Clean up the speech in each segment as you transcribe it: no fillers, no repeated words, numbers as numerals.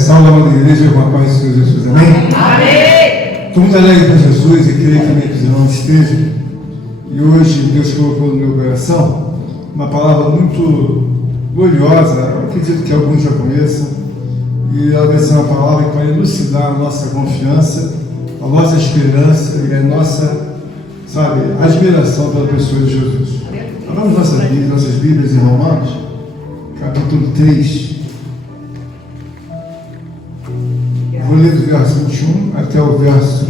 Salve a da igreja com a paz de Jesus. Amém? Amém! Estou muito alegre com Jesus e creio que também que os irmãos estejam. E hoje Deus colocou no meu coração uma palavra muito gloriosa, eu acredito que alguns já conheçam, e ela vai ser uma palavra que vai elucidar a nossa confiança, a nossa esperança e a nossa, admiração pela pessoa de Jesus. Abramos nossas Bíblias em Romanos, capítulo 3. Vou ler do verso 21 até o verso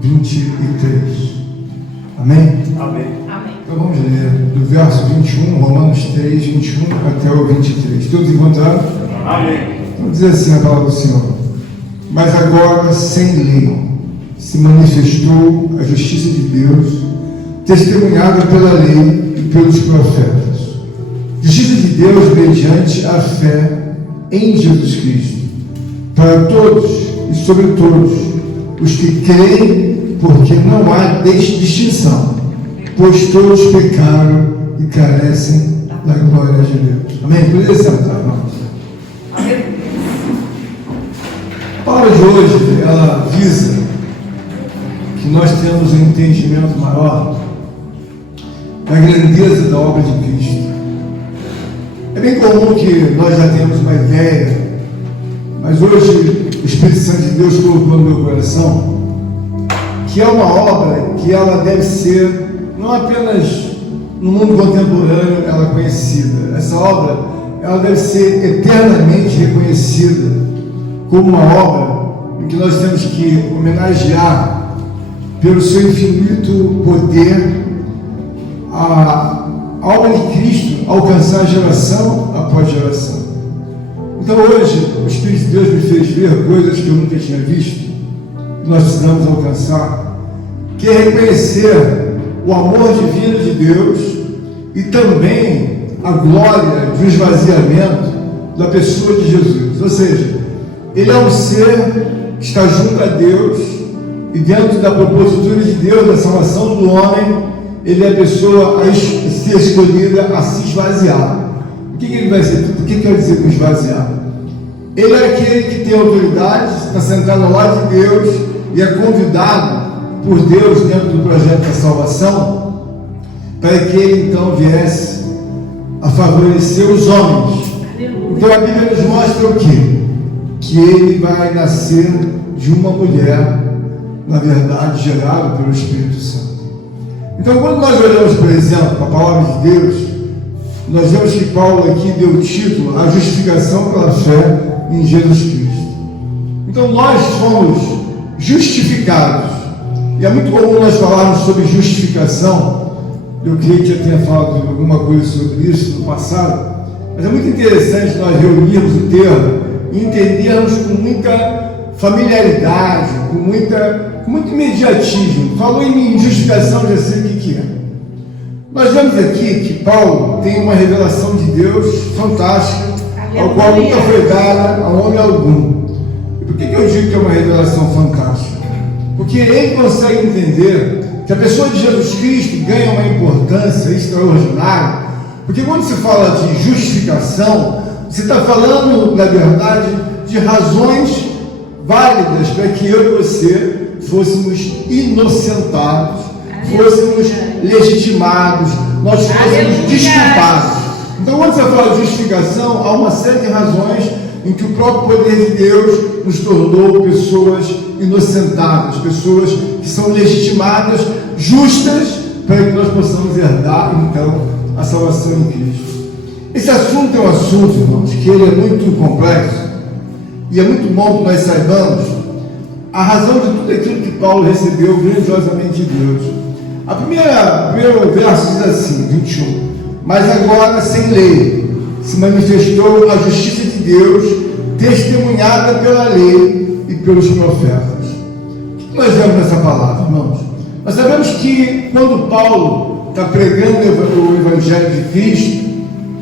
23. Amém? Amém. Então vamos ler do verso 21, Romanos 3, 21 até o 23. Todos encontraram? Amém. Então diz assim a palavra do Senhor: mas agora, sem lei, se manifestou a justiça de Deus, testemunhada pela lei e pelos profetas. Justiça de Deus mediante a fé em Jesus Cristo, para todos e sobre todos os que creem, porque não há distinção, pois todos pecaram e carecem da glória de Deus. Amém? Poderia sentar, irmãos. A palavra de hoje, ela visa que nós temos um entendimento maior da grandeza da obra de Cristo. É bem comum que nós já temos uma ideia, mas hoje o Espírito Santo de Deus colocou no meu coração que é uma obra que ela deve ser não apenas no mundo contemporâneo ela é conhecida. Essa obra ela deve ser eternamente reconhecida como uma obra em que nós temos que homenagear pelo seu infinito poder a obra de Cristo alcançar geração após geração. Então hoje o Espírito de Deus me fez ver coisas que eu nunca tinha visto, que nós precisamos alcançar, que é reconhecer o amor divino de Deus e também a glória do esvaziamento da pessoa de Jesus. Ou seja, ele é um ser que está junto a Deus e dentro da propositura de Deus, da salvação do homem, ele é a pessoa a ser escolhida a se esvaziar. O que ele vai ser? O que quer dizer com esvaziar? Ele é aquele que tem autoridade, está sentado ao lado de Deus e é convidado por Deus dentro do projeto da salvação para que ele então viesse a favorecer os homens. Então a Bíblia nos mostra o quê? Que ele vai nascer de uma mulher, na verdade gerada pelo Espírito Santo. Então quando nós olhamos, por exemplo, a palavra de Deus, nós vemos que Paulo aqui deu o título à justificação pela fé em Jesus Cristo. Então nós fomos justificados, e é muito comum nós falarmos sobre justificação. Eu creio que já tenha falado alguma coisa sobre isso no passado, mas é muito interessante nós reunirmos o termo e entendermos com muita familiaridade, com muito imediatismo. Falou em justificação, já sei o que é. Nós vemos aqui que Paulo tem uma revelação de Deus fantástica, ao qual nunca foi dada a homem algum. E por que eu digo que é uma revelação fantástica? Porque ele consegue entender que a pessoa de Jesus Cristo ganha uma importância extraordinária, porque quando se fala de justificação, você está falando, na verdade, de razões válidas para que eu e você fôssemos inocentados, fôssemos legitimados, nós fôssemos desculpados. Então, quando você fala de justificação, há uma série de razões em que o próprio poder de Deus nos tornou pessoas inocentadas, pessoas que são legitimadas, justas, para que nós possamos herdar, então, a salvação em Cristo. Esse assunto é um assunto, irmãos, que ele é muito complexo, e é muito bom que nós saibamos a razão de tudo aquilo que Paulo recebeu grandiosamente de Deus. O primeiro verso diz assim, 21, mas agora, sem lei, se manifestou a justiça de Deus, testemunhada pela lei e pelos profetas. O que nós vemos nessa palavra, irmãos? Nós sabemos que quando Paulo está pregando o Evangelho de Cristo,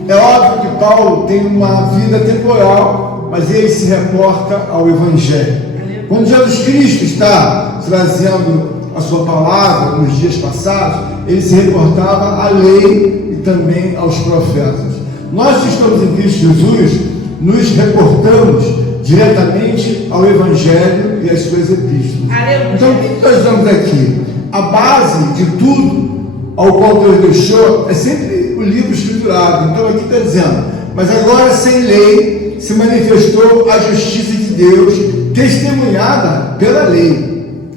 é óbvio que Paulo tem uma vida temporal, mas ele se reporta ao Evangelho. Quando Jesus Cristo está trazendo a sua palavra nos dias passados, ele se reportava à lei e também aos profetas. Nós que estamos em Cristo Jesus, nos reportamos diretamente ao Evangelho e às suas epístolas. Aleluia. Então, o que nós vemos aqui? A base de tudo ao qual Deus deixou é sempre o livro escriturado. Então, aqui está dizendo: mas agora sem lei se manifestou a justiça de Deus, testemunhada pela lei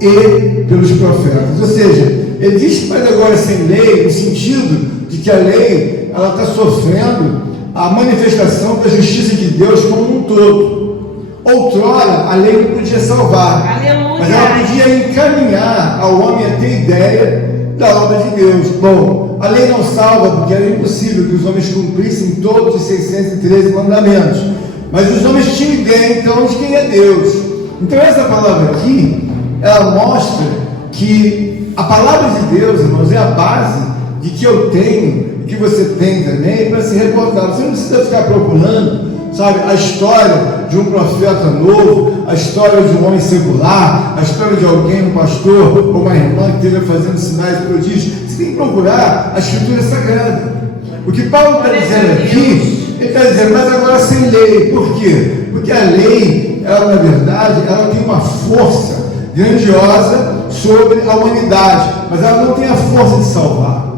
e pelos profetas. Ou seja, ele diz: mas agora sem lei, no sentido de que a lei ela está sofrendo a manifestação da justiça de Deus como um todo. Outrora, a lei não podia salvar, Aleluia. mas ela podia encaminhar ao homem a ter ideia da obra de Deus. Bom, a lei não salva porque era impossível que os homens cumprissem todos os 613 mandamentos, mas os homens tinham ideia então de quem é Deus. Então essa palavra aqui, ela mostra que a palavra de Deus, irmãos, é a base de que eu tenho, que você tem também, para se reportar. Você não precisa ficar procurando, sabe, a história de um profeta novo, a história de um homem secular, a história de alguém, um pastor ou uma irmã que esteja fazendo sinais e prodígios. Você tem que procurar a Escritura Sagrada. O que Paulo está dizendo aqui, ele está dizendo: mas agora sem lei. Por quê? Porque a lei, ela na verdade, ela tem uma força grandiosa sobre a humanidade, mas ela não tem a força de salvar.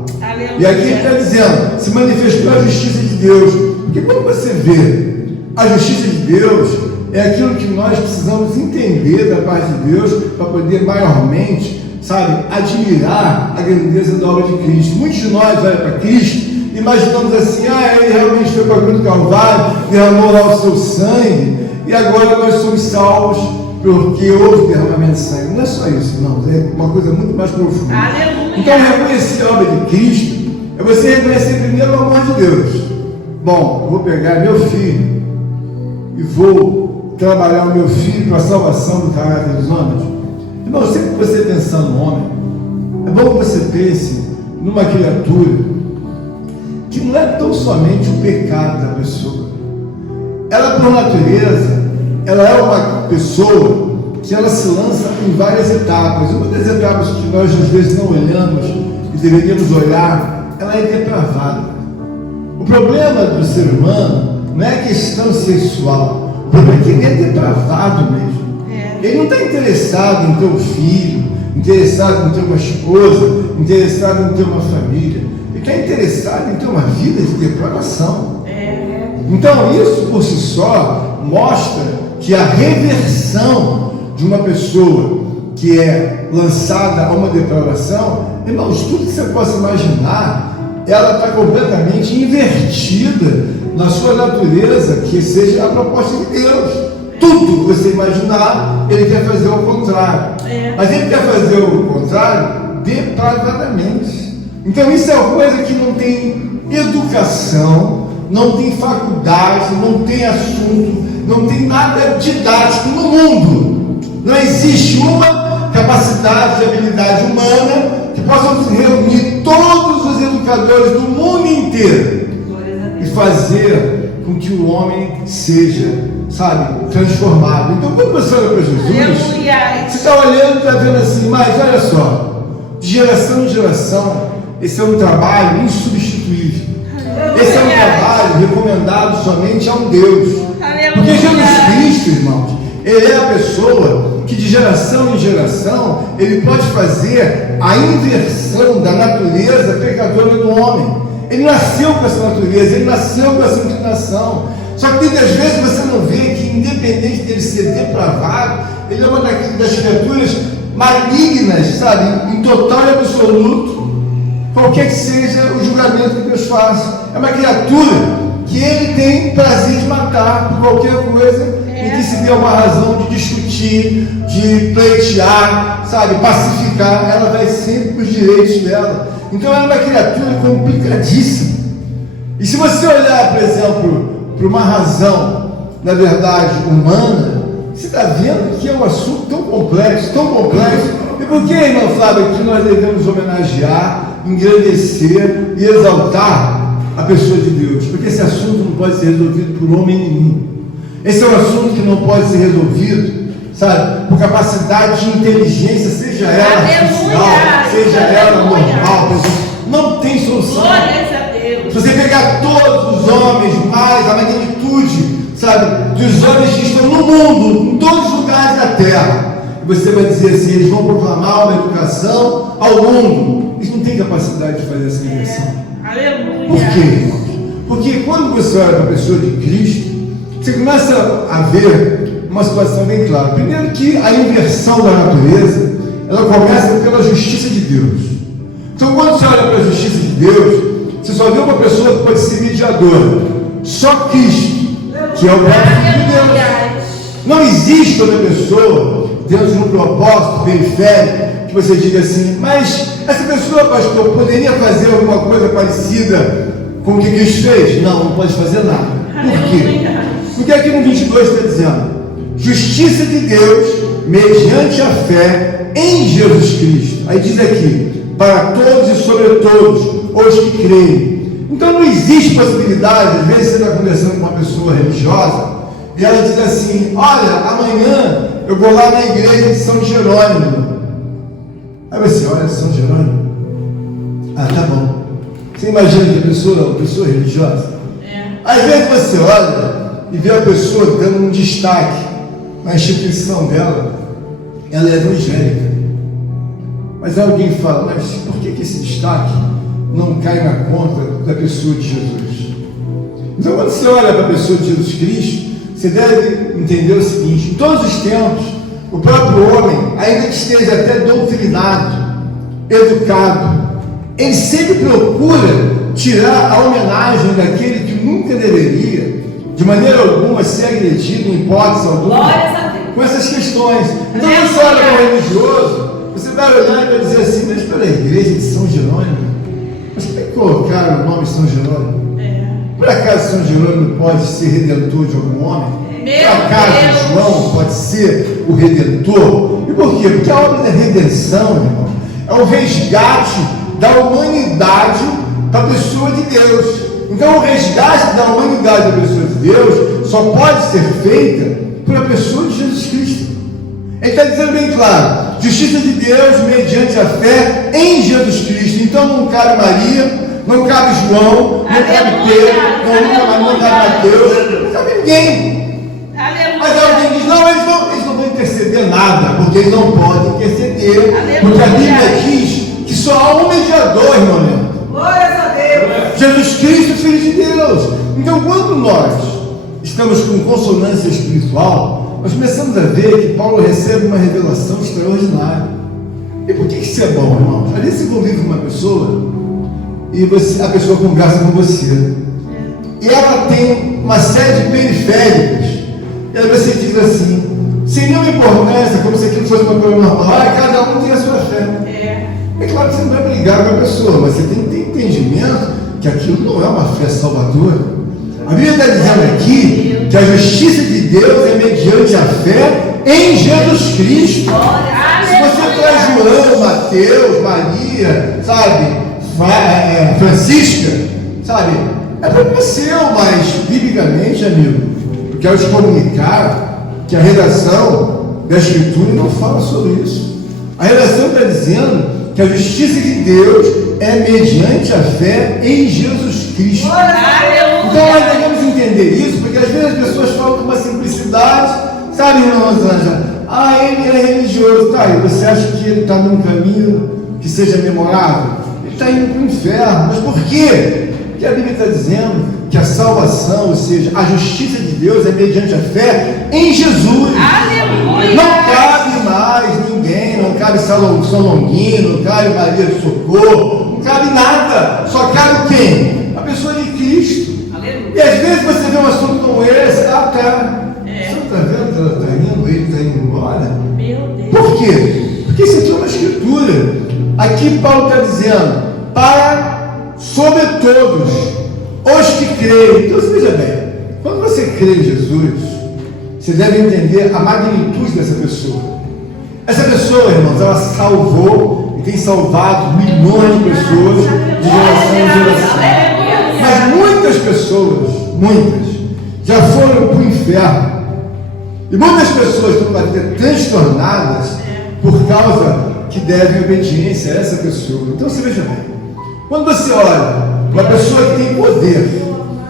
E aqui ele está dizendo: se manifestou a justiça de Deus. Porque quando você vê a justiça de Deus, é aquilo que nós precisamos entender da parte de Deus para poder maiormente, sabe, admirar a grandeza da obra de Cristo. Muitos de nós olham para Cristo, imaginamos assim: ele realmente foi para a cruz do Calvário, derramou lá o seu sangue, e agora nós somos salvos porque houve derramamento de sangue. Não é só isso, irmãos, é uma coisa muito mais profunda. Aleluia. Então, reconhecer a obra de Cristo é você reconhecer primeiro o amor de Deus. Bom, eu vou pegar meu filho e vou trabalhar o meu filho para a salvação do caráter dos homens. Irmão, sempre que você pensar no homem, é bom que você pense numa criatura que não é tão somente o pecado da pessoa. Ela, por natureza, ela é uma pessoa que ela se lança em várias etapas. Uma das etapas que nós às vezes não olhamos e deveríamos olhar, ela é depravada. O problema do ser humano não é a questão sexual, o problema é que ele é depravado mesmo. Ele não está interessado em ter um filho, interessado em ter uma esposa, interessado em ter uma família. Ele está interessado em ter uma vida de depravação. Então isso por si só mostra que a reversão de uma pessoa que é lançada a uma depravação, irmãos, tudo que você possa imaginar, ela está completamente invertida na sua natureza, que seja a proposta de Deus. Tudo que você imaginar, ele quer fazer o contrário. Mas ele quer fazer o contrário depravadamente. Então isso é uma coisa que não tem educação, não tem faculdade, não tem assunto, não tem nada didático no mundo. Não existe uma capacidade de habilidade humana que possa reunir todos os educadores do mundo inteiro e fazer com que o homem seja, sabe, transformado. Então, quando você olha para Jesus, você está olhando e está vendo assim: mas olha só, de geração em geração, esse é um trabalho insubstituível. Esse é um trabalho recomendado somente a um Deus. Porque Jesus Cristo, irmãos, ele é a pessoa que de geração em geração ele pode fazer a inversão da natureza pecadora do homem. Ele nasceu com essa natureza, ele nasceu com essa inclinação. Só que muitas vezes você não vê que, independente dele ser depravado, ele é uma das criaturas malignas, sabe, em total e absoluto, qualquer que seja o julgamento que Deus faça. É uma criatura que ele tem prazer de matar por qualquer coisa, e que se dê uma razão de discutir, de pleitear, sabe, pacificar, ela vai sempre para os direitos dela. Então ela é uma criatura complicadíssima. E se você olhar, por exemplo, para uma razão, na verdade, humana, você está vendo que é um assunto tão complexo, e por que, irmão Flávio, que nós devemos homenagear, engrandecer e exaltar a pessoa de Deus? Porque esse assunto não pode ser resolvido por homem nenhum. Esse é um assunto que não pode ser resolvido, sabe, por capacidade de inteligência, seja ela artificial, seja ela normal. Não tem solução. Se você pegar todos os homens, mais a magnitude, sabe, dos homens que estão no mundo, em todos os lugares da terra. E você vai dizer assim, eles vão proclamar uma educação ao mundo. Eles não têm capacidade de fazer essa inversão. Aleluia. Por quê, irmãos? Porque quando você olha para a pessoa de Cristo, você começa a ver uma situação bem clara. Primeiro que a inversão da natureza, ela começa pela justiça de Deus. Então quando você olha para a justiça de Deus, você só vê uma pessoa que pode ser mediadora. Só Cristo, que é o próprio Filho de Deus. Não existe outra pessoa dentro de um propósito periférico que você diga assim, mas essa pessoa, pastor, poderia fazer alguma coisa parecida com o que Cristo fez? Não pode fazer nada. Por quê? Porque aqui no 22 está dizendo, justiça de Deus mediante a fé em Jesus Cristo. Aí diz aqui, para todos e sobre todos os que creem. Então não existe possibilidade, às vezes você está conversando com uma pessoa religiosa e ela diz assim, olha, amanhã eu vou lá na igreja de São Jerônimo. Aí você olha, São Jerônimo? Ah, tá bom. Você imagina que a pessoa é uma pessoa religiosa? Às vezes você olha e vê a pessoa dando um destaque na instituição dela, ela é evangélica. Mas alguém fala, mas por que esse destaque não cai na conta da pessoa de Jesus? Então quando você olha para a pessoa de Jesus Cristo, você deve entender o seguinte, em todos os tempos, o próprio homem, ainda que esteja até doutrinado, educado, ele sempre procura tirar a homenagem daquele que nunca deveria, de maneira alguma, ser agredido, em hipótese alguma, com essas questões. Então você olha para o religioso, você vai olhar e vai dizer assim, mas pela igreja de São Jerônimo, mas por que colocaram o nome São Jerônimo? Por acaso São Jerônimo pode ser redentor de algum homem? Por acaso João pode ser o redentor? E por quê? Porque a obra da redenção, irmão, é o resgate da humanidade da pessoa de Deus. Então o resgate da humanidade da pessoa de Deus só pode ser feita pela pessoa de Jesus Cristo. Ele está dizendo bem claro, justiça de Deus mediante a fé em Jesus Cristo. Então não cabe Maria, não cabe João, não cabe Pedro, não cabe Mateus, não cabe ninguém. Mas alguém diz, não, eles não vão interceder nada, porque eles não podem interceder, porque a Bíblia diz que só há um mediador, irmão. Glória a Deus. Jesus Cristo, Filho de Deus. Então quando nós estamos com consonância espiritual, nós começamos a ver que Paulo recebe uma revelação extraordinária. E por que isso é bom, irmãos? Ali você convive com uma pessoa e a pessoa conversa com você. E ela tem uma série de periféricos. E aí você diz assim, sem nenhuma importância, como se aquilo fosse uma coisa normal, cada um tem a sua fé. É claro que você não vai brigar com a pessoa, mas você tem que ter entendimento que aquilo não é uma fé salvadora. A Bíblia está dizendo aqui que a justiça de Deus é mediante a fé em Jesus Cristo. Se você traz João, Mateus, Maria, sabe, Francisca, sabe, é problema seu, mas biblicamente, amigo, eu quero te comunicar que a redação da Escritura não fala sobre isso. A redação está dizendo que a justiça de Deus é mediante a fé em Jesus Cristo. Então nós devemos entender isso, porque às vezes as pessoas falam com uma simplicidade, sabe, irmão Rosângela? Ele é religioso, tá? E você acha que ele está num caminho que seja memorável? Ele está indo para o inferno, mas por quê? Porque a Bíblia está dizendo que a salvação, ou seja, a justiça de Deus é mediante a fé em Jesus. Aleluia. Não cabe mais ninguém, não cabe São Longuinho, não cabe Maria do Socorro, não cabe nada, só cabe quem? A pessoa de Cristo. Aleluia. E às vezes você vê um assunto como esse, cara, você não está vendo que ela está indo, ele está indo embora? Meu Deus. Por quê? Porque isso aqui é uma escritura. Aqui Paulo está dizendo, para sobre todos os que creem. Então você veja bem, quando você crê em Jesus, você deve entender a magnitude dessa pessoa. Essa pessoa, irmãos, ela salvou e tem salvado milhões de pessoas de geração em geração. Mas muitas pessoas, já foram para o inferno. E muitas pessoas estão na vida transtornadas por causa que devem obediência a essa pessoa. Então você veja bem, quando você olha uma pessoa que tem poder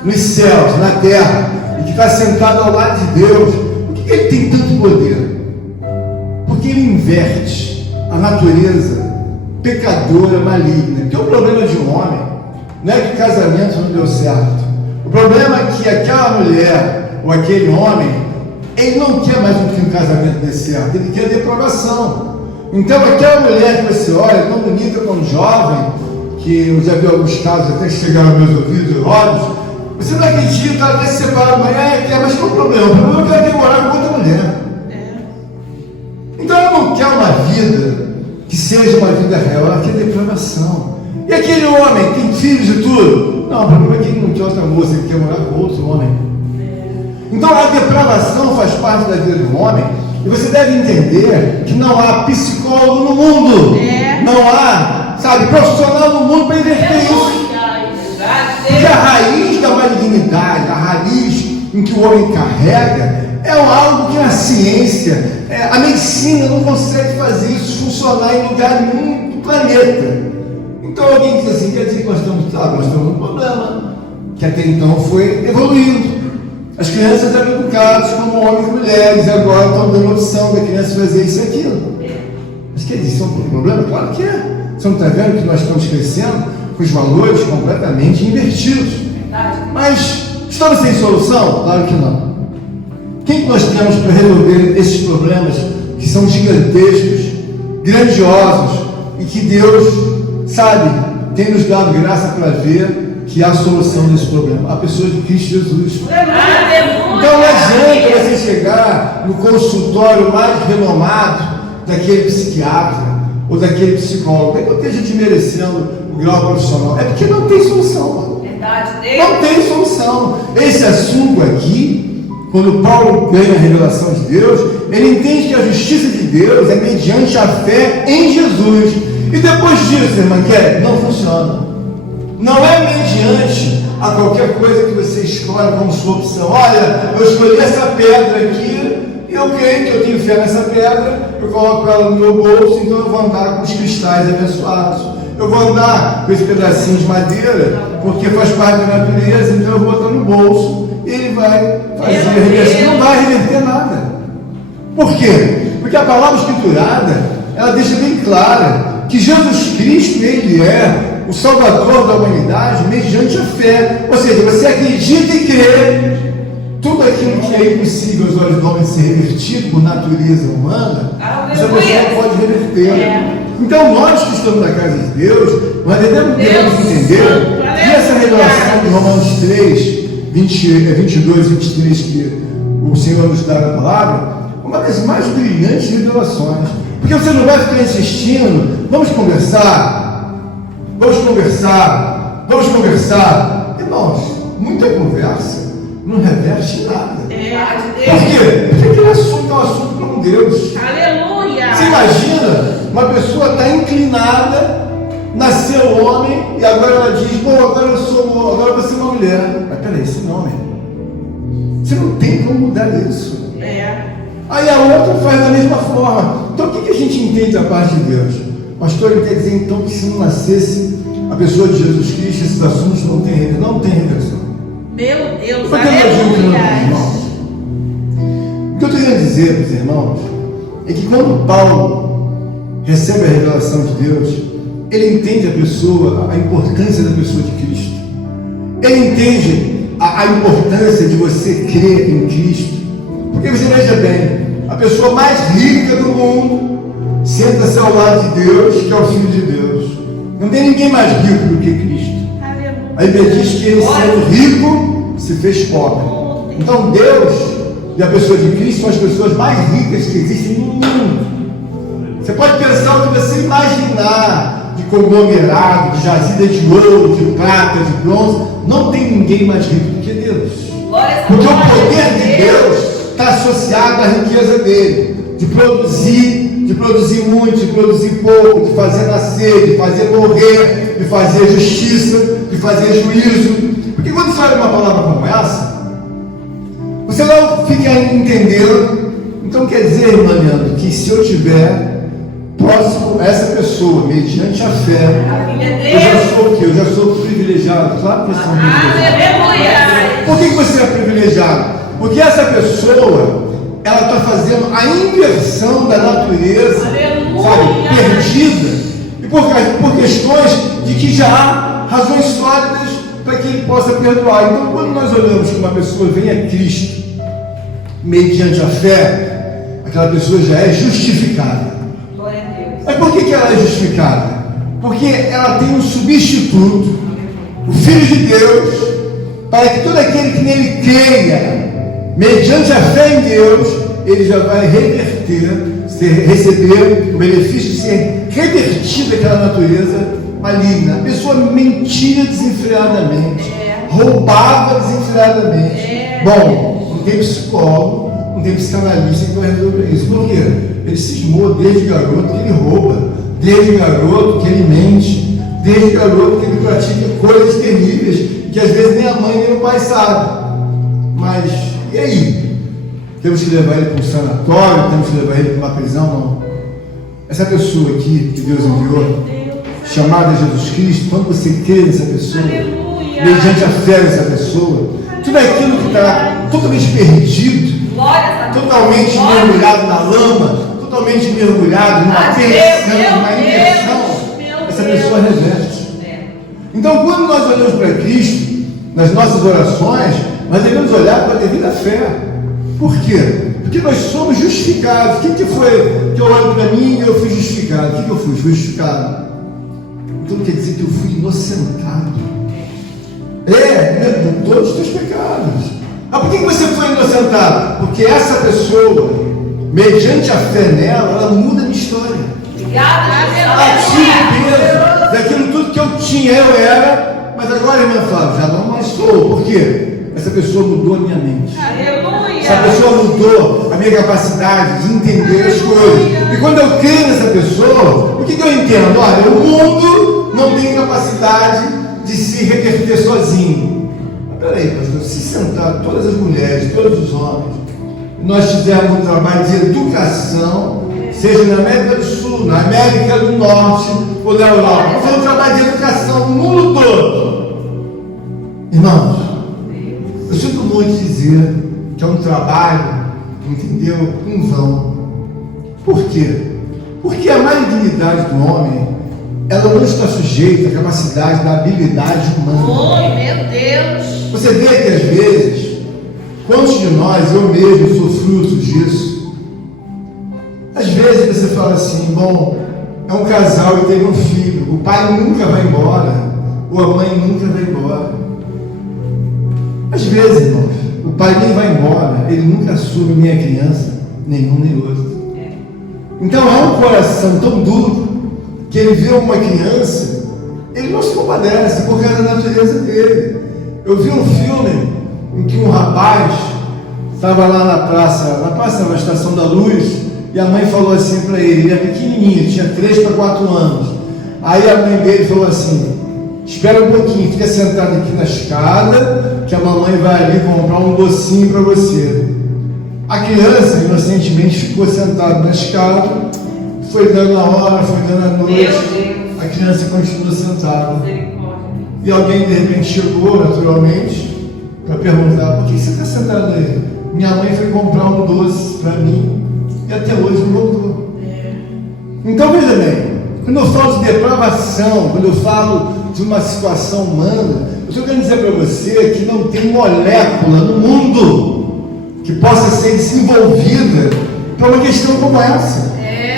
nos céus, na terra, e que está sentada ao lado de Deus, o que que ele tem tanto poder? Porque ele inverte a natureza pecadora, maligna. Porque o problema de um homem não é que o casamento não deu certo. O problema é que aquela mulher ou aquele homem, ele não quer mais que o casamento dê certo, ele quer depravação. Então aquela mulher que você olha, tão bonita, tão jovem, que eu já vi alguns casos até que chegaram aos meus ouvidos e olhos, você não acredita, ela quer se separar da mulher, mas qual o problema? O problema é que ela quer morar com outra mulher. Então ela não quer uma vida que seja uma vida real, ela quer depravação. E aquele homem tem filhos e tudo? Não, o problema é que ele não quer outra moça, ele quer morar com outro homem. Então a depravação faz parte da vida do homem. E você deve entender que não há psicólogo no mundo, não há, profissional no mundo para inverter isso. Porque a raiz da malignidade, a raiz em que o homem carrega, é algo que a ciência, a medicina não consegue fazer isso funcionar em lugar nenhum do planeta. Então alguém diz assim, quer dizer que nós estamos num problema, que até então foi evoluindo. As crianças eram educadas como homens e mulheres, e agora estão dando opção da criança fazer isso e aquilo. Mas quer dizer, isso é um problema? Claro que é. Você não está vendo que nós estamos crescendo com os valores completamente invertidos. Mas estamos sem solução? Claro que não. Quem que nós temos para resolver esses problemas que são gigantescos, grandiosos, e que Deus, tem nos dado graça para ver que há solução desse problema? A pessoa de Cristo Jesus. Então não adianta você chegar no consultório mais renomado daquele psiquiatra ou daquele psicólogo. Não é que eu esteja te merecendo o grau profissional, é porque não tem solução. Não tem solução. Esse assunto aqui, quando Paulo ganha a revelação de Deus, ele entende que a justiça de Deus é mediante a fé em Jesus. E depois disso, irmã Kelly, não funciona. Não é mediante a qualquer coisa que você escolhe como sua opção. Olha, eu escolhi essa pedra aqui, e eu creio que eu tenho fé nessa pedra, eu coloco ela no meu bolso, então eu vou andar com os cristais abençoados. Eu vou andar com esse pedacinho de madeira, porque faz parte da natureza, então eu vou botar no bolso, e ele vai fazer a reversão, não vai reverter nada. Por quê? Porque a palavra escriturada, ela deixa bem clara que Jesus Cristo, ele é o Salvador da humanidade mediante a fé. Ou seja, você acredita e crê. Tudo aquilo que é impossível aos olhos do homem ser revertido por natureza humana, essa pessoa pode reverter. Então nós que estamos na casa de Deus, nós devemos entender que essa revelação de Romanos 3, 22 e 23, que o Senhor nos dá na palavra, é uma das mais brilhantes revelações. Porque você não vai ficar insistindo, vamos conversar. Irmãos, muita conversa não reverte nada. Por quê? Porque aquele assunto é um assunto com Deus. Aleluia! Você imagina uma pessoa está inclinada, nasceu homem, e agora ela diz, agora eu vou ser uma mulher. Mas peraí, esse não é homem. Você não tem como mudar isso. Aí a outra faz da mesma forma. Então o que a gente entende da parte de Deus? Pastor, ele quer dizer então que se não nascesse a pessoa de Jesus Cristo, esses assuntos não tem reversão. Meu Deus, aleluia! O que eu estou querendo dizer para os irmãos é que quando Paulo recebe a revelação de Deus, ele entende a pessoa, a importância da pessoa de Cristo. Ele entende a importância de você crer em Cristo. Porque você veja bem, a pessoa mais rica do mundo senta-se ao lado de Deus, que é o Filho de Deus. Não tem ninguém mais rico do que Cristo. A Bíblia diz que ele, sendo rico, se fez pobre. Então Deus e a pessoa de Cristo são as pessoas mais ricas que existem no mundo. Você pode pensar o que você imaginar de conglomerado, de jazida de ouro, de prata, de bronze. Não tem ninguém mais rico do que Deus. Porque o poder de Deus está associado à riqueza dele, de produzir muito, de produzir pouco, de fazer nascer, de fazer morrer, de fazer justiça, de fazer juízo. Porque quando você olha uma palavra como essa, você não fica entendendo. Então quer dizer, irmã Leandro, que se eu tiver próximo a essa pessoa, mediante a fé, eu já sou o quê? Eu já sou privilegiado. Claro que eu sou privilegiado. Por que você é privilegiado? Porque essa pessoa, ela está fazendo a inversão da natureza, sabe, perdida, e por questões de que já há razões sólidas para que ele possa perdoar. Então, quando nós olhamos que uma pessoa vem a Cristo mediante a fé, aquela pessoa já é justificada. Glória a Deus. Mas por que ela é justificada? Porque ela tem um substituto, o Filho de Deus, para que todo aquele que nele creia, mediante a fé em Deus, ele já vai receber o benefício de ser revertido daquela natureza maligna. A pessoa mentia desenfreadamente, roubava desenfreadamente. Bom, não tem psicólogo, não tem psicanalista que vai resolver isso. Por quê? Ele cismou desde garoto que ele rouba, desde garoto que ele mente, desde garoto que ele pratica coisas terríveis que às vezes nem a mãe nem o pai sabem. Mas e aí? Temos que levar ele para um sanatório? Temos que levar ele para uma prisão? Não. Essa pessoa aqui que Deus enviou, chamada Jesus Cristo, quando você crê nessa pessoa, mediante a fé nessa pessoa, tudo aquilo que está totalmente perdido, totalmente mergulhado na lama, totalmente mergulhado numa perversão, numa inversão, essa pessoa reverte. Então, quando nós olhamos para Cristo, nas nossas orações, nós devemos olhar para a devida fé. Por quê? Porque nós somos justificados. O que foi que eu olho para mim e eu fui justificado? O que eu fui? Fui justificado. Então quer dizer que eu fui inocentado. De todos os teus pecados. Por que você foi inocentado? Porque essa pessoa, mediante a fé nela, ela muda a minha história. Ela tira o peso daquilo tudo que eu tinha, eu era, mas agora, irmã Flávia, já não mais sou. Por quê? Essa pessoa mudou a minha mente. Aleluia. Essa pessoa mudou a minha capacidade de entender as coisas. E quando eu creio nessa pessoa, o que eu entendo? Olha, o mundo não tem capacidade de se reverter sozinho. Mas peraí, pastor, se sentar todas as mulheres, todos os homens, nós fizermos um trabalho de educação, seja na América do Sul, na América do Norte ou na Europa, vamos fazer um trabalho de educação no mundo todo. Irmãos, eu sinto muito dizer que é um trabalho, entendeu, em vão. Por quê? Porque a malignidade do homem, ela não está sujeita à capacidade da habilidade humana. Oh, meu Deus. Você vê que às vezes, quantos de nós, eu mesmo sou fruto disso. Às vezes você fala assim, bom, é um casal e teve um filho, o pai nunca vai embora, ou a mãe nunca vai embora. Às vezes, irmãos, o pai nem vai embora, ele nunca assume nem a criança, nenhum nem outro. Então é um coração tão duro que ele vê uma criança, ele não se compadece por causa da natureza dele. Eu vi um filme em que um rapaz estava lá na Estação da Luz, e a mãe falou assim para ele, ele era pequenininho, tinha 3 para 4 anos. Aí a mãe dele falou assim, espera um pouquinho, fica sentado aqui na escada, que a mamãe vai ali comprar um docinho para você. A criança, inocentemente, ficou sentada na escada, foi dando a hora, foi dando a noite, a criança continuou sentada. E alguém, de repente, chegou, naturalmente, para perguntar, por que você está sentado aí? Minha mãe foi comprar um doce para mim, e até hoje não voltou. Então, veja bem, quando eu falo de depravação, quando eu falo de uma situação humana, eu estou querendo dizer para você que não tem molécula no mundo que possa ser desenvolvida para uma questão como essa.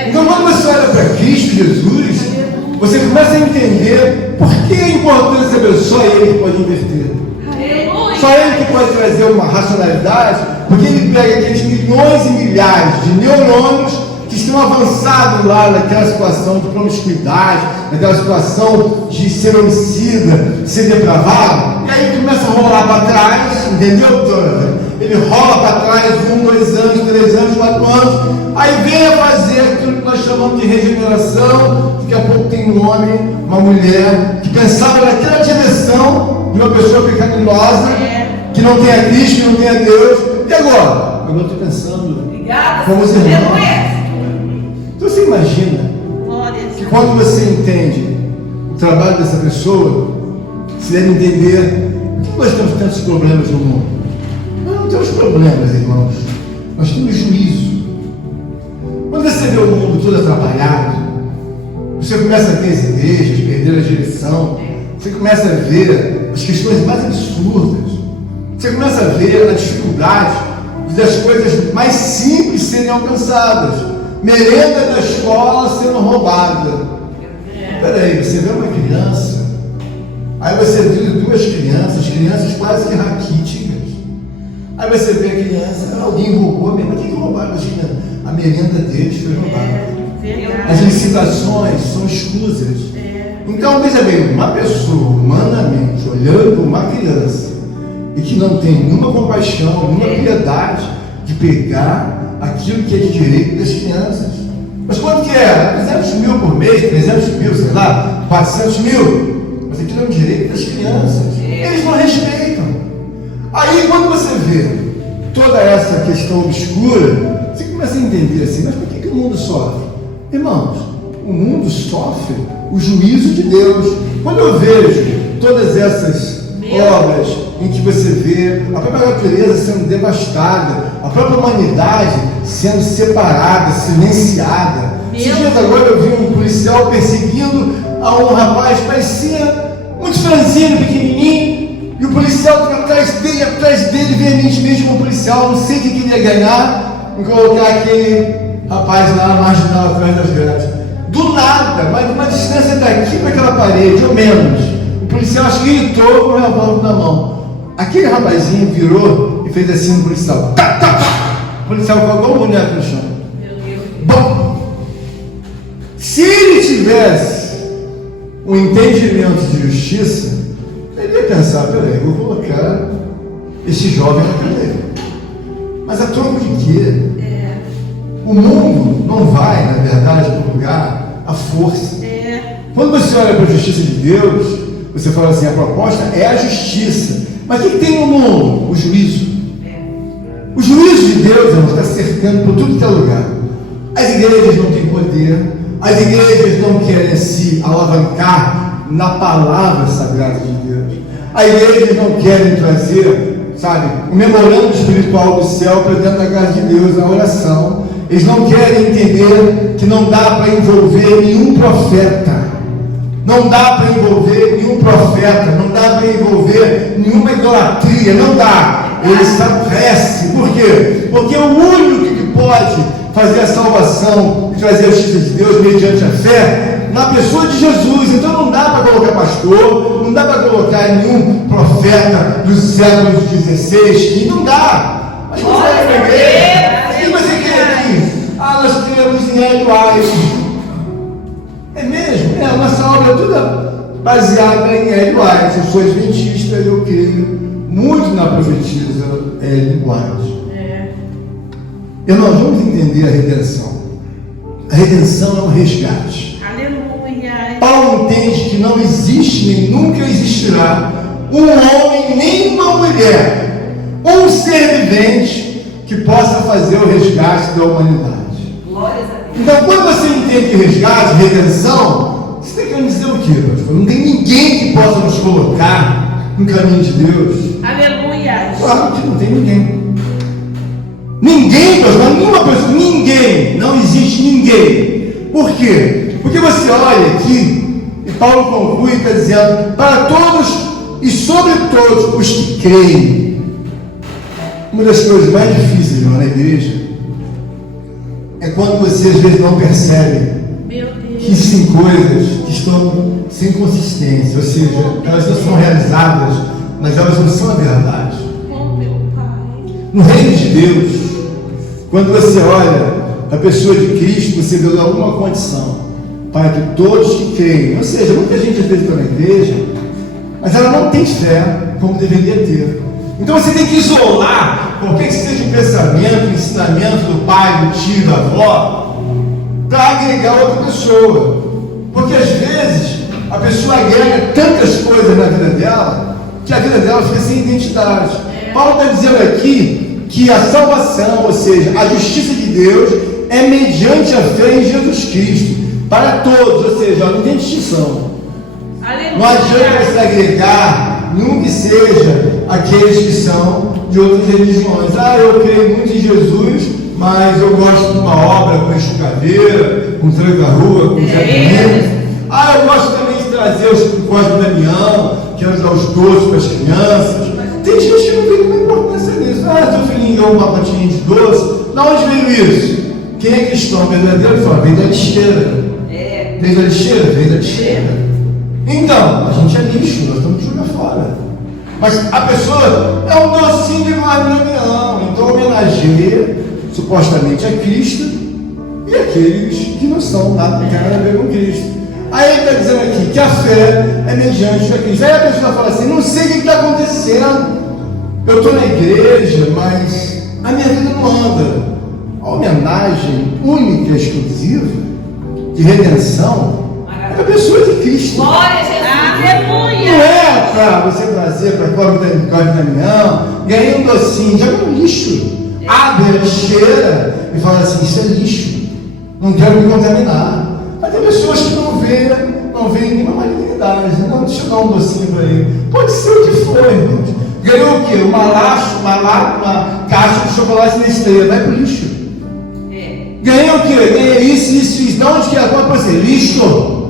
Então, quando você olha para Cristo Jesus, você começa a entender por que é importante saber só Ele que pode inverter. Só Ele que pode trazer uma racionalidade, porque Ele pega aqueles milhões e milhares de neurônios que estão avançados lá naquela situação de promiscuidade, naquela situação de ser homicida, de ser depravado, e aí ele começa a rolar para trás, entendeu, doutora? Ele rola para trás 1, 2 anos, 3 anos, 4 anos, aí vem a fazer aquilo que nós chamamos de regeneração. Daqui a pouco tem um homem, uma mulher, que pensava naquela direção de uma pessoa pecaminosa, que não tem a Cristo, que não tem a Deus, e agora? Eu estou pensando como os irmãos. Então você imagina que quando você entende o trabalho dessa pessoa, você deve entender por que nós temos tantos problemas no mundo. Nós não temos problemas, irmãos. nós temos juízo. Quando você vê o mundo todo atrapalhado, você começa a ver as igrejas perder a direção, você começa a ver as questões mais absurdas, você começa a ver a dificuldade das coisas mais simples serem alcançadas, merenda da escola sendo roubada. Peraí, você vê uma criança, aí você vê duas crianças quase que raquíticas. Aí você vê a criança, alguém roubou, mas quem roubaram as crianças? A merenda deles foi roubada. As licitações são escusas. Então, veja bem, uma pessoa humanamente olhando uma criança e que não tem nenhuma compaixão, nenhuma piedade de pegar aquilo que é de direito das crianças. Mas quanto que é? 200 mil por mês, 300 mil, sei lá, 400 mil. Mas aquilo é um direito das crianças. Eles não respeitam. Aí quando você vê toda essa questão obscura, você começa a entender assim, mas por que o mundo sofre? Irmãos, o mundo sofre o juízo de Deus. Quando eu vejo todas essas obras em que você vê a própria natureza sendo devastada, a própria humanidade sendo separada, silenciada. Esses dias agora eu vi um policial perseguindo a um rapaz, parecia muito franzino, pequenininho, e o policial atrás dele, veementemente como policial, não sei o que queria ganhar, em colocar aquele rapaz lá marginal atrás das grades. Do nada, mas uma distância daqui para aquela parede, ou menos, o policial acho que gritou com o revólver na mão. Aquele rapazinho virou e fez assim no policial. Tá, tá, tá. O policial ficou igual um boneco no chão. Bom, se ele tivesse um entendimento de justiça, ele ia pensar, peraí, eu vou colocar esse jovem na cadeia. Mas a troco de quê? O mundo não vai, na verdade, para um lugar à força. Quando você olha para a justiça de Deus, você fala assim, a proposta é a justiça. Mas o que tem no mundo? O juízo. O juízo de Deus, irmão, está cercando por tudo que é lugar. As igrejas não têm poder, as igrejas não querem se alavancar na palavra sagrada de Deus. As igrejas não querem trazer, sabe, o memorando espiritual do céu para dentro da casa de Deus, a oração. Eles não querem entender que não dá para envolver nenhum profeta. Não dá para envolver nenhum profeta, não dá para envolver nenhuma idolatria, não dá. Eles estabelece. Por quê? Porque o único que pode fazer a salvação e trazer a justiça de Deus mediante a fé, na pessoa de Jesus. Então não dá para colocar pastor, não dá para colocar nenhum profeta dos séculos XVI, não dá. Mas você vai para a igreja, o que você quer aqui? Ah, nós queremos em Hélio White. É mesmo? A nossa obra é toda baseada em Hélio White. Eu sou adventista e eu creio muito na profetisa Hélio White. E nós vamos entender a redenção. A redenção é um resgate. Aleluia. Paulo entende que não existe nem nunca existirá um homem nem uma mulher, um ser vivente que possa fazer o resgate da humanidade. Glórias a Deus. Então, quando você entende resgate, redenção, você tem que dizer o quê? Não tem ninguém que possa nos colocar no caminho de Deus. Aleluia. Claro que não tem ninguém. Ninguém, pastor, nenhuma pessoa, ninguém, não existe ninguém. Por quê? Porque você olha aqui, e Paulo conclui, está dizendo, para todos e sobre todos os que creem. Uma das coisas mais difíceis, irmão, na igreja, é quando você às vezes não percebe que existem coisas que estão sem consistência, ou seja, elas não são realizadas, mas elas não são a verdade. No reino de Deus, quando você olha a pessoa de Cristo, você vê alguma condição para que todos que creem, ou seja, muita gente às vezes está na igreja, mas ela não tem fé como deveria ter. Então você tem que isolar qualquer que seja o pensamento, o ensinamento do pai, do tio, da avó, para agregar outra pessoa. Porque às vezes a pessoa agrega tantas coisas na vida dela, que a vida dela fica sem identidade. Paulo está dizendo aqui que a salvação, ou seja, a justiça de Deus, é mediante a fé em Jesus Cristo, para todos, ou seja, não tem distinção. Não adianta você agregar nenhum que seja aqueles que são de outras religiões. Eu creio muito em Jesus, mas eu gosto de uma obra com enxugadeira, com tranca-rua, com Zé Domingos. Eu gosto também de trazer os Cosme e Damião, que é dar os doces para as crianças. Tem gente que não vê muita importância nisso. Teu filhinho ganhou uma patinha de doce. Da onde veio isso? Quem é cristão verdadeiro fala, vem da lixeira. Vem da lixeira? Vem da lixeira. Então, a gente é lixo, nós temos que jogar fora. Mas a pessoa é um docinho de Cosme e Damião. Então homenageia supostamente a Cristo e aqueles que não são nada, não tem nada a ver com Cristo. Aí ele está dizendo aqui que a fé é mediante a Cristo. Aí a pessoa fala assim, não sei o que está acontecendo, eu estou na igreja, mas a minha vida não anda. A homenagem única e exclusiva de redenção é a pessoa de Cristo. Glória a Jesus. Aleluia. Não é para você trazer para Cosme e Damião, ganhei um docinho, joga no lixo. Abre a lixeira e fala assim, isso é lixo, não quero me contaminar. Mas tem pessoas que não veem nenhuma malignidade. Não, deixa eu dar um docinho para ele. Pode ser o que for, irmãos. Ganhou o quê? Uma caixa de chocolate Nestlé, vai pro lixo. Ganhou o quê? Ganhei isso. De onde que é? Pode ser lixo.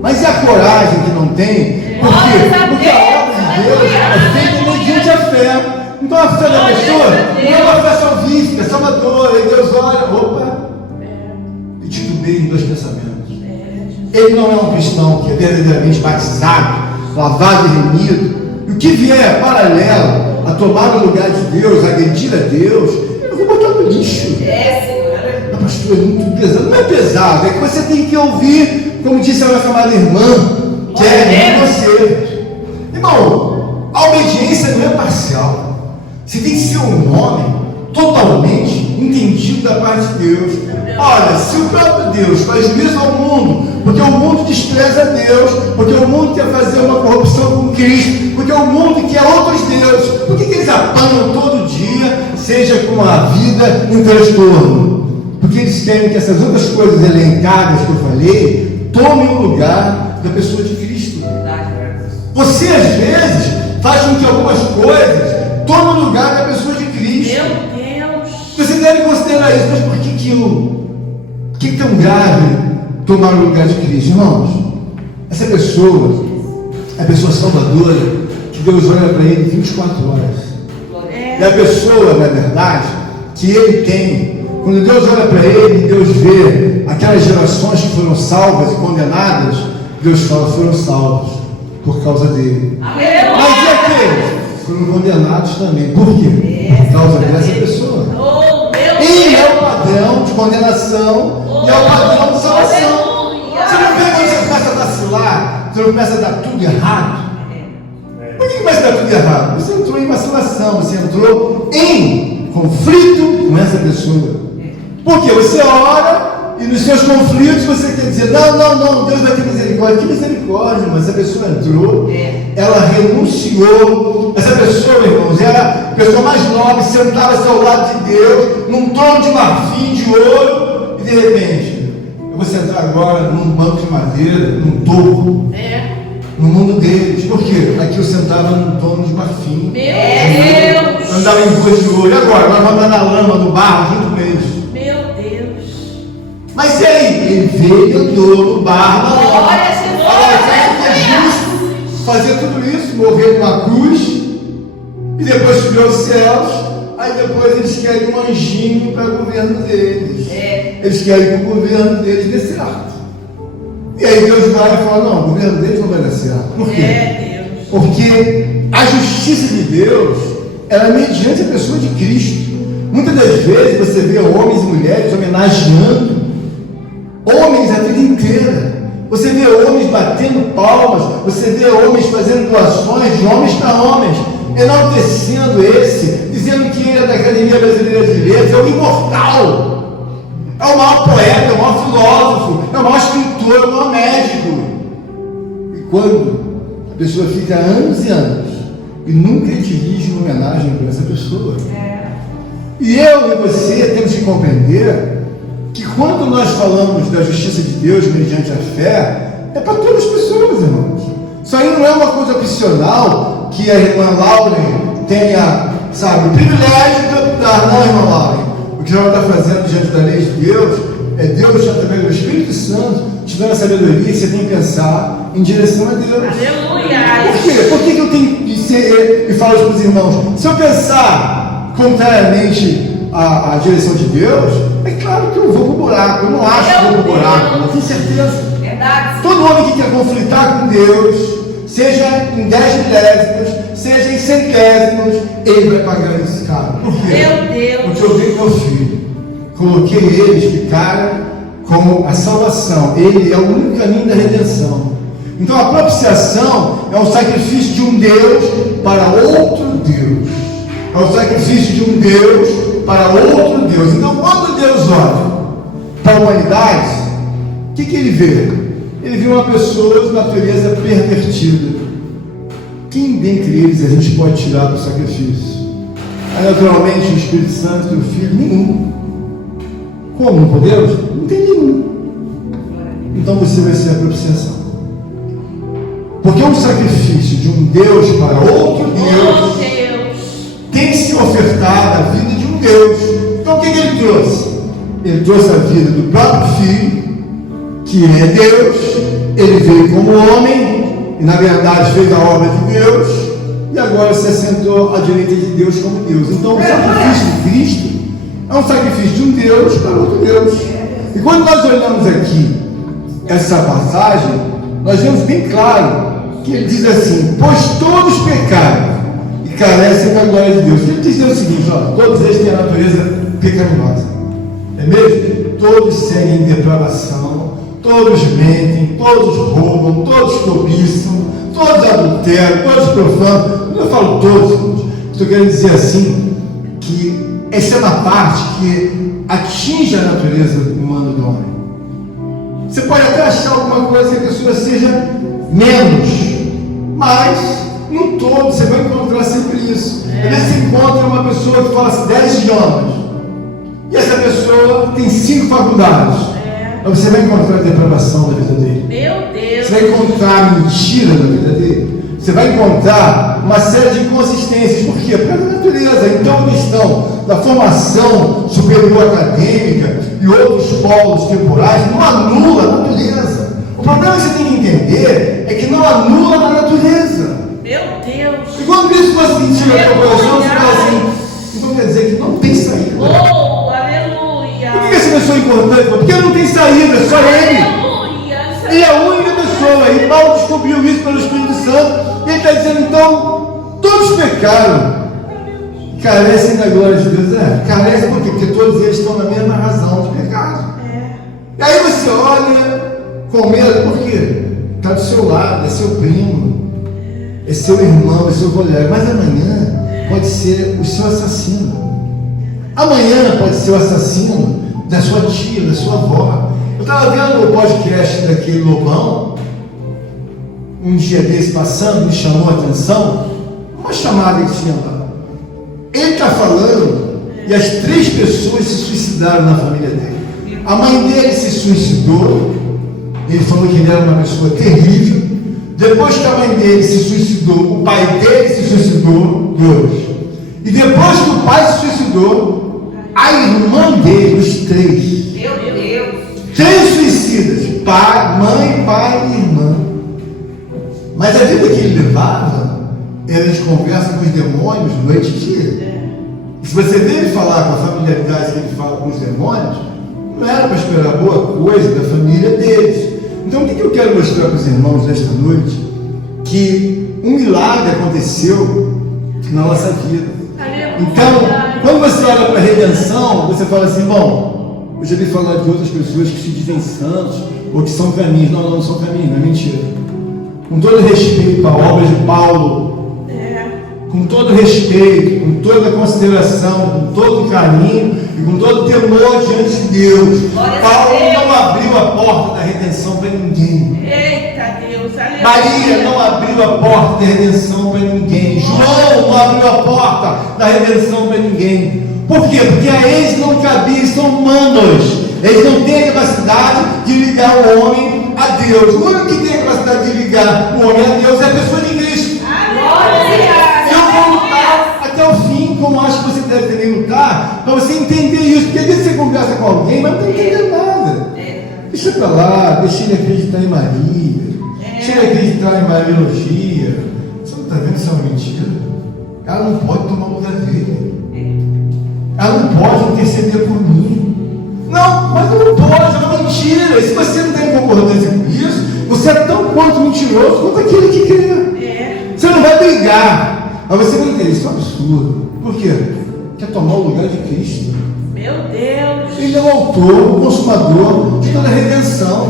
Mas e a coragem que não tem? Por quê? Porque a obra de Deus é feita mediante a fé. Então a fé da pessoa não é uma fé salvífica, salvadora. E Deus olha, e titubeia em dois pensamentos. Ele não é um cristão que é verdadeiramente batizado, lavado e remido. E o que vier paralelo a tomar o lugar de Deus, a agredir a Deus, eu vou botar no lixo. Mas pastor, é muito pesado. Não é pesado, é que você tem que ouvir, como disse a nossa amada irmã, que é de você. Irmão, a obediência não é parcial. Você tem que ser um homem totalmente entendido da parte de Deus. Olha, se o próprio Deus faz juízo ao mundo, porque o mundo despreza a Deus, porque o mundo quer fazer uma corrupção com Cristo, porque o mundo quer outros deuses, por que eles apanham todo dia, seja com a vida em transtorno? Porque eles querem que essas outras coisas elencadas que eu falei tomem o lugar da pessoa de Cristo. Você às vezes faz com que algumas coisas tomem o lugar da pessoa de Cristo. Meu Deus. Você deve considerar isso, mas por que é tão grave tomar o lugar de Cristo? Irmãos, essa pessoa é a pessoa salvadora que Deus olha para ele 24 horas. É a pessoa, na verdade, que ele tem. Quando Deus olha para ele, Deus vê aquelas gerações que foram salvas e condenadas, Deus fala, foram salvos por causa dele. Mas e aqueles? Foram condenados também. Por quê? Por causa dessa pessoa. Ele é o padrão de condenação e é o padrão de salvação. Você não vê quando você começa a vacilar, você começa a dar tudo errado. Por que começa a dar tudo errado? Você entrou em vacilação, você entrou em conflito com essa pessoa. Porque você ora e nos seus conflitos você quer dizer, não, Deus vai ter misericórdia. Que misericórdia, mas essa pessoa entrou, ela renunciou. Essa pessoa, irmãos, era a pessoa mais nobre, sentava-se ao lado de Deus, num trono de marfim, de ouro, e de repente, eu vou sentar agora num banco de madeira, num topo, no mundo deles. Por quê? Aqui eu sentava num trono de marfim. Meu Deus! Andava em ruas de ouro. E agora? Nós vamos andar na lama, no barro, junto com eles. Meu Deus! Mas e aí? Ele veio e andou no barro, na lama. Glória a Jesus! Agora, será que é justo fazer tudo isso? Morrer numa cruz? E depois subir aos céus? Aí depois eles querem um anjinho para o governo deles. Eles querem que o governo deles dê certo. E aí Deus vai e fala, não, o governo deles não vai dar certo. Por quê? Porque a justiça de Deus, ela é mediante a pessoa de Cristo. Muitas das vezes você vê homens e mulheres homenageando homens a vida inteira. Você vê homens batendo palmas, você vê homens fazendo doações de homens para homens, enaltecendo esse, dizendo que ele é da Academia Brasileira de Letras, é o imortal. É o maior poeta, é o maior filósofo, é o maior escritor, é o maior médico. E quando a pessoa fica anos e anos e nunca dirige uma homenagem para essa pessoa. E eu e você temos que compreender que quando nós falamos da justiça de Deus mediante a fé, é para todas as pessoas, irmãos. Isso aí não é uma coisa opcional que a irmã Lauren tenha sabe, o privilégio de optar. Não, irmão Lauren, o que você está fazendo diante da lei de Deus é Deus, através do Espírito Santo, te dando a sabedoria que você tem que pensar em direção a Deus. Aleluia. Por quê? Por que eu tenho que ser, e falo para os irmãos, se eu pensar contrariamente à direção de Deus, é claro que eu vou para o buraco. Eu não acho que eu vou para o buraco, eu tenho certeza. Verdade. Todo homem que quer conflitar com Deus, seja em 10 milésimos, seja em centésimos, ele vai pagar esse caro. Por quê? Meu Deus. Porque eu dei meu filho, coloquei eles, ficaram com a salvação. Ele é o único caminho da redenção. Então a propiciação é um sacrifício de um Deus para outro Deus. É um sacrifício de um Deus para outro Deus. Então quando Deus olha para a humanidade, o que ele vê? Ele viu uma pessoa de natureza pervertida. Quem dentre eles a gente pode tirar do sacrifício? Aí, naturalmente, o Espírito Santo e o Filho, nenhum. Como? Não podemos? Não tem nenhum. Então você vai ser a propiciação. Porque um sacrifício de um Deus para outro Oh, Deus Deus. tem que se ofertar a vida de um Deus. Então o que ele trouxe? Ele trouxe a vida do próprio Filho, que é Deus. Ele veio como homem e na verdade fez a obra de Deus e agora se assentou à direita de Deus como Deus. Então o sacrifício de Cristo é um sacrifício de um Deus para outro Deus. E quando nós olhamos aqui essa passagem, nós vemos bem claro que ele diz assim: pois todos pecaram e carecem da glória de Deus. Ele diz o seguinte: ó, todos eles têm a natureza pecaminosa, é mesmo? Todos seguem depravação, todos mentem, todos roubam, todos cobiçam, todos adulteram, todos profanam. Quando eu falo todos, estou querendo dizer assim, que essa é uma parte que atinge a natureza humana do homem. Você pode até achar alguma coisa que a pessoa seja menos, mas no todo você vai encontrar sempre isso. Às vezes você encontra uma pessoa que fala 10 idiomas e essa pessoa tem 5 faculdades. Mas você vai encontrar a depravação da vida dele. Meu Deus. Você vai encontrar a mentira da vida dele. Você vai encontrar uma série de inconsistências. Por quê? Por causa da natureza. Então a questão da formação superior acadêmica e outros polos temporais não anula a natureza. O problema que você tem que entender é que não anula a natureza. Meu Deus. E quando isso for sentir na tua coração, você fala assim: então quer dizer que não tem saída. Oh, aleluia. Por que essa pessoa é importante? Porque não tem saída, é só ele. Aleluia. Ele é a única pessoa. E Paulo descobriu isso pelo Espírito Santo. E ele está dizendo, então, todos pecaram, carecem da glória de Deus. Carecem por quê? Porque todos eles estão na mesma razão de pecado. E aí você olha com medo, por quê? Está do seu lado, é seu primo, é seu irmão, é seu colega. Mas amanhã pode ser o seu assassino. Amanhã pode ser o assassino da sua tia, da sua avó. Eu estava vendo o podcast daquele Lobão, um dia desse passando, me chamou a atenção, uma chamada que tinha lá. Ele está falando, e as 3 pessoas se suicidaram na família dele. A mãe dele se suicidou, ele falou que ele era uma pessoa terrível. Depois que a mãe dele se suicidou, o pai dele se suicidou, 2. E depois que o pai se suicidou, a irmã dele, os 3. Meu Deus. 3 suicidas, mãe, pai e irmã. Mas a vida que ele levava era de conversa com os demônios noite e dia. E se você vê ele falar com a familiaridade que ele fala com os demônios, não era para esperar boa coisa da família deles. Então o que eu quero mostrar para os irmãos nesta noite? Que um milagre aconteceu na nossa vida. Então, quando você olha para a redenção, você fala assim: bom, eu já vi falar de outras pessoas que se dizem santos ou que são caminhos. Não são caminhos, não é mentira. Com todo respeito à obra de Paulo, com todo respeito, com toda consideração, com todo carinho e com todo temor diante de Deus, Paulo não abriu a porta da redenção para ninguém. Eita Deus, aleluia. Maria não abriu a porta da redenção para ninguém. João não abriu a porta da redenção para ninguém. Por quê? Porque a eles não cabia, são humanos. Eles não têm a capacidade de ligar o homem a Deus. O único que tem a capacidade de ligar o homem a Deus é a pessoa de Cristo. Aleluia. Eu vou lutar até o fim com pra lá, deixa ele acreditar em Maria, deixa ele acreditar em Mariologia. Você não está vendo isso é uma mentira? Ela não pode tomar o lugar dele. Ela não pode interceder por mim. Não, mas não pode, é uma mentira. E se você não tem concordância com isso, você é tão quanto mentiroso quanto aquele que crê. Você não vai brigar, mas você vai entender, isso é um absurdo. Por quê? Quer tomar o lugar de Cristo. Meu Deus. Ele é o autor, o consumador de toda a redenção.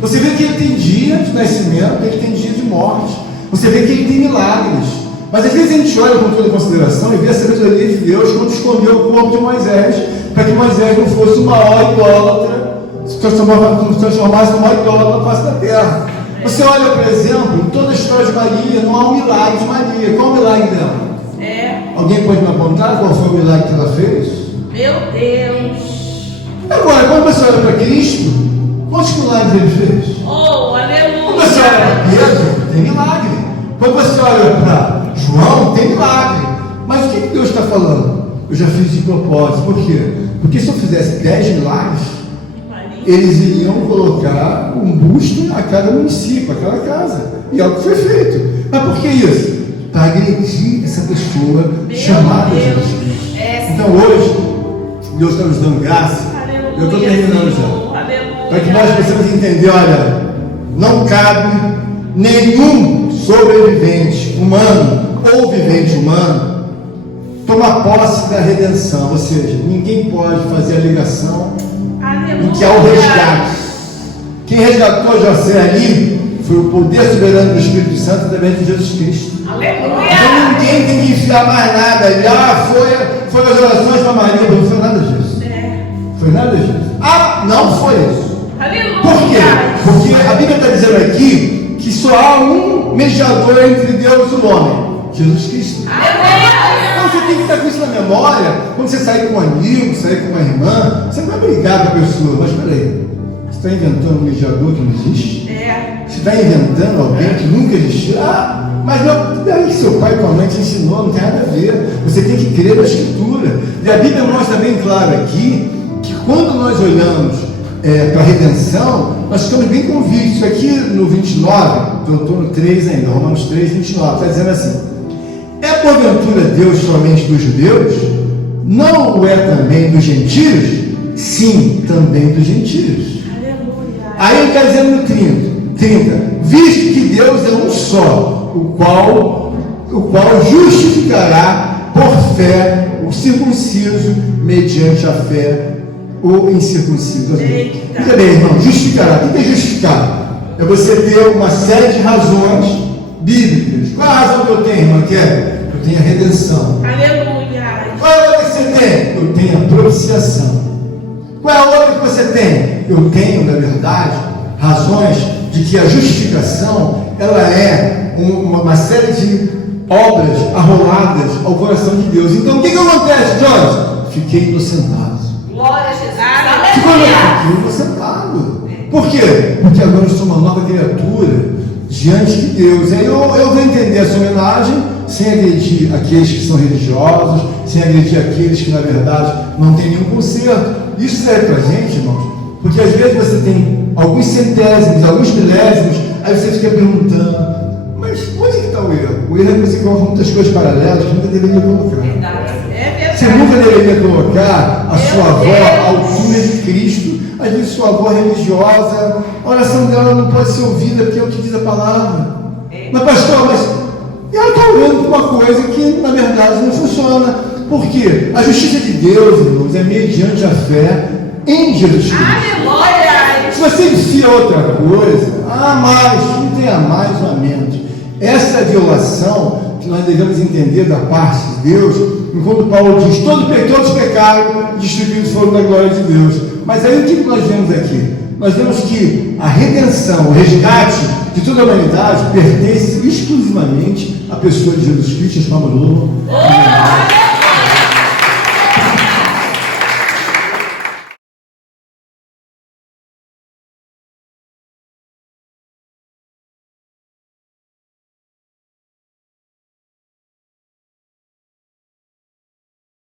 Você vê que ele tem dia de nascimento, ele tem dia de morte. Você vê que ele tem milagres. Mas às vezes a gente olha com toda consideração e vê a sabedoria de Deus quando escondeu o corpo de Moisés, para que Moisés não fosse o maior idólatra, se transformasse no maior idólatra na face da terra. Você olha, por exemplo, em toda a história de Maria, não há um milagre de Maria. Qual é o milagre dela? Alguém pode me apontar qual foi o milagre que ela fez? Meu Deus. Agora, quando você olha para Cristo, quantos milagres ele fez? Oh, aleluia. Quando você olha para Pedro, tem milagre. Quando você olha para João, tem milagre. Mas o que Deus está falando? Eu já fiz de propósito. Por quê? Porque se eu fizesse 10 milagres, eles iriam colocar um busto a cada município, a cada casa. E é o que foi feito. Mas por que isso? Para agredir essa pessoa chamada Jesus Cristo. Então hoje, Deus está nos dando graça. Aleluia, Eu estou terminando já. Aleluia. Para que nós possamos entender, olha, não cabe nenhum sobrevivente humano ou vivente humano tomar posse da redenção. Ou seja, ninguém pode fazer a ligação em que há o resgate. Quem resgatou José ali foi o poder soberano do Espírito Santo através de Jesus Cristo. Aleluia. Então ninguém tem que enfiar mais nada ali. Foi as orações para Maria, não foi nada disso. Foi nada disso. Não foi isso. Aleluia. Por quê? Porque a Bíblia está dizendo aqui que só há um mediador entre Deus e o homem, Jesus Cristo. Então você tem que estar com isso na memória. Quando você sair com um amigo, sair com uma irmã, você não vai brigar com a pessoa. Mas peraí, você está inventando um mediador que não existe? Você está inventando alguém que nunca existiu? Mas daí seu pai e tua mãe te ensinou, não tem nada a ver. Você tem que crer na Escritura. E a Bíblia mostra bem claro aqui que quando nós olhamos para a redenção, nós ficamos bem convictos. Aqui no 29, eu estou no 3 ainda, Romanos 3, 29, está dizendo assim: é porventura Deus somente dos judeus? Não o é também dos gentios? Sim, também dos gentios. Aleluia. Aí ele está dizendo no 30, visto que Deus é um só, o qual justificará por fé o circunciso mediante a fé o incircunciso. Veja bem, irmão, justificará. O que é justificar? É você ter uma série de razões bíblicas. Qual é a razão que eu tenho, irmão? Eu tenho a redenção. Aleluia. Qual é a outra que você tem? Eu tenho a propiciação. Qual é a outra que você tem? Eu tenho, na verdade, razões de que a justificação ela é uma série de obras arroladas ao coração de Deus. Então o que acontece, Jorge? Fiquei inocentado. Glória a Jesus. Fiquei inocentado. Por quê? Porque agora eu sou uma nova criatura diante de Deus. Aí eu vou entender essa homenagem sem agredir aqueles que são religiosos, sem agredir aqueles que na verdade não têm nenhum conserto. Isso serve para a gente, irmãos, porque às vezes você tem alguns centésimos, alguns milésimos, aí você fica perguntando, mas onde que está o erro? O erro é que você coloca muitas coisas paralelas que nunca deveria colocar. Você nunca deveria colocar a sua avó à altura de Cristo. Às vezes sua avó é religiosa, a oração dela não pode ser ouvida porque é o que diz a palavra. Mas pastor, e ela está orando por uma coisa que na verdade não funciona. Por quê? A justiça de Deus, irmãos, é mediante a fé em Jesus Cristo. Aleluia. Se você enfia outra coisa, mais, não tem a mais ou a menos. Essa é a violação que nós devemos entender da parte de Deus, enquanto Paulo diz, todos pecaram, distribuídos foram da glória de Deus. Mas aí o que nós vemos aqui? Nós vemos que a redenção, o resgate de toda a humanidade pertence exclusivamente à pessoa de Jesus Cristo, chamado Louvo.